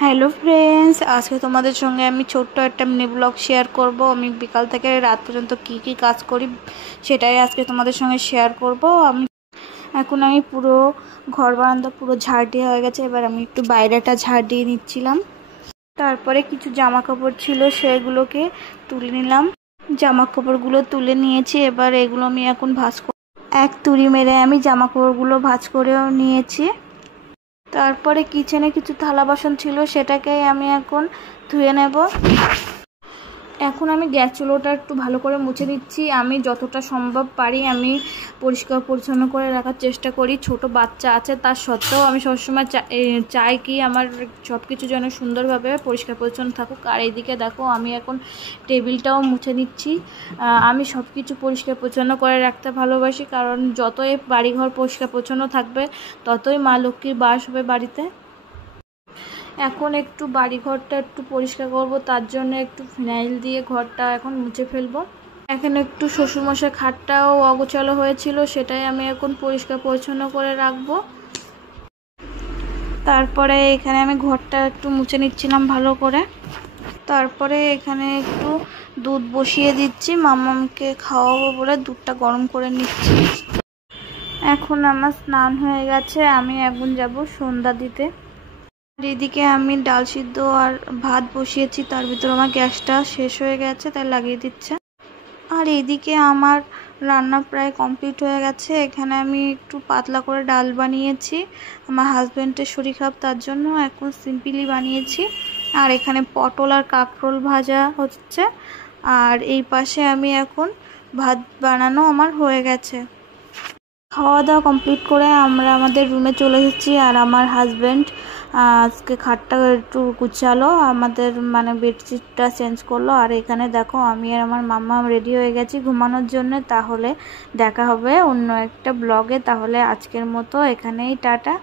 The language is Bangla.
হ্যালো ফ্রেন্ডস, আজকে তোমাদের সঙ্গে আমি ছোট্ট একটা মিনি ব্লগ শেয়ার করব। আমি বিকাল থেকে রাত পর্যন্ত কি কি কাজ করি সেটাই আজকে তোমাদের সঙ্গে শেয়ার করব। আমি পুরো ঘর বারান্দা পুরো ঝাড় দেওয়া হয়ে গেছে। এবার আমি একটু বাইরেটা ঝাড় দিয়ে নিচ্ছিলাম। তারপরে কিছু জামা কাপড় ছিল সেগুলোকে তুলে নিলাম। জামা কাপড়গুলো তুলে নিয়েছি। এবার এগুলো আমি এখন ভাঁজ করে এক তুড়ি মেরে আমি জামা কাপড়গুলো ভাঁজ করেও নিয়েছি। তারপরে কিচেনে কিছু থালা বাসন ছিল, সেটাকেই আমি এখন ধুয়ে নেব। এখন আমি গ্যাস চুলোটা একটু ভালো করে মুছে দিচ্ছি। আমি যতটা সম্ভব পারি আমি পরিষ্কার পরিচ্ছন্ন করে রাখার চেষ্টা করি। ছোট বাচ্চা আছে, তার সত্ত্বেও আমি সবসময় চাই কি আমার সব কিছু যেন সুন্দরভাবে পরিষ্কার পরিচ্ছন্ন থাকুক। আর এইদিকে দেখো আমি এখন টেবিলটাও মুছে নিচ্ছি। আমি সব কিছু পরিষ্কার পরিচ্ছন্ন করে রাখতে ভালোবাসি, কারণ যতই বাড়িঘর পরিষ্কার পরিচ্ছন্ন থাকবে ততই মা লক্ষ্মীর বাস হবে বাড়িতে। এখন একটু বাড়িঘরটা একটু পরিষ্কার করব, তার জন্য একটু ফিনাইল দিয়ে ঘরটা এখন মুছে ফেলবো। এখন একটু শ্বশুরমশাই খাটটাও অগোছালো হয়েছিল, সেটাই আমি এখন পরিষ্কার পরিচ্ছন্ন করে রাখবো। তারপরে এখানে আমি ঘরটা একটু মুছে নিচ্ছিলাম ভালো করে। তারপরে এখানে একটু দুধ বসিয়ে দিচ্ছি, মাম্মামকে খাওয়াবো বলে দুধটা গরম করে নিচ্ছি। এখন আমার স্নান হয়ে গেছে, আমি এখন যাব সন্ধ্যা দিতে। এদিকে আমি ডাল সিদ্ধ আর ভাত বসিয়েছি, তার ভিতর আমার গ্যাসটা শেষ হয়ে গেছে, তাই লাগিয়ে দিচ্ছে। আর এদিকে আমার রান্না প্রায় কমপ্লিট হয়ে গেছে। এখানে আমি একটু পাতলা করে ডাল বানিয়েছি, আমার হাজব্যান্ডের শরীর খারাপ তার জন্য এখন সিম্পলি বানিয়েছি। আর এখানে পটল আর কাঁকরোল ভাজা হচ্ছে। আর এই পাশে আমি এখন ভাত বানানো আমার হয়ে গেছে। খাওয়া দাওয়া কমপ্লিট করে আমরা আমাদের রুমে চলে এসেছি। আর আমার হাজব্যান্ড আজকে খাটটা একটু গুছালো, আমাদের বেডশিটটা চেঞ্জ করলো। আর এখানে দেখো আমি আর আমার মাম্মা রেডি হয়ে গেছি ঘুমানোর জন্য। তাহলে দেখা হবে অন্য একটা ব্লগে। তাহলে আজকের মতো এখানেই টাটা।